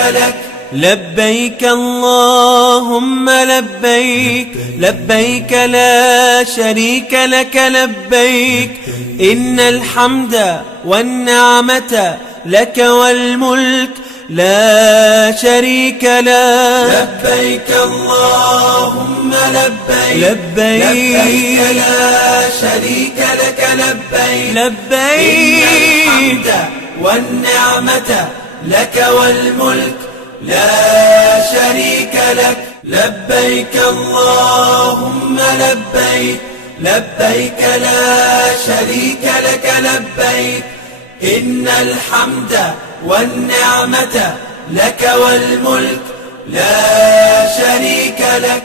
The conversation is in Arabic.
لك. لبيك اللهم لبيك، لبيك لا شريك لك لبيك، إن الحمد والنعمة لك والملك لا شريك لك. لبيك اللهم لبيك، لبيك لا شريك لك لبيك، لبيك إن الحمد والنعمة لك والملك لا شريك لك. لبيك اللهم لبيك، لبيك لا شريك لك لبيك، إن الحمد والنعمة لك والملك لا شريك لك.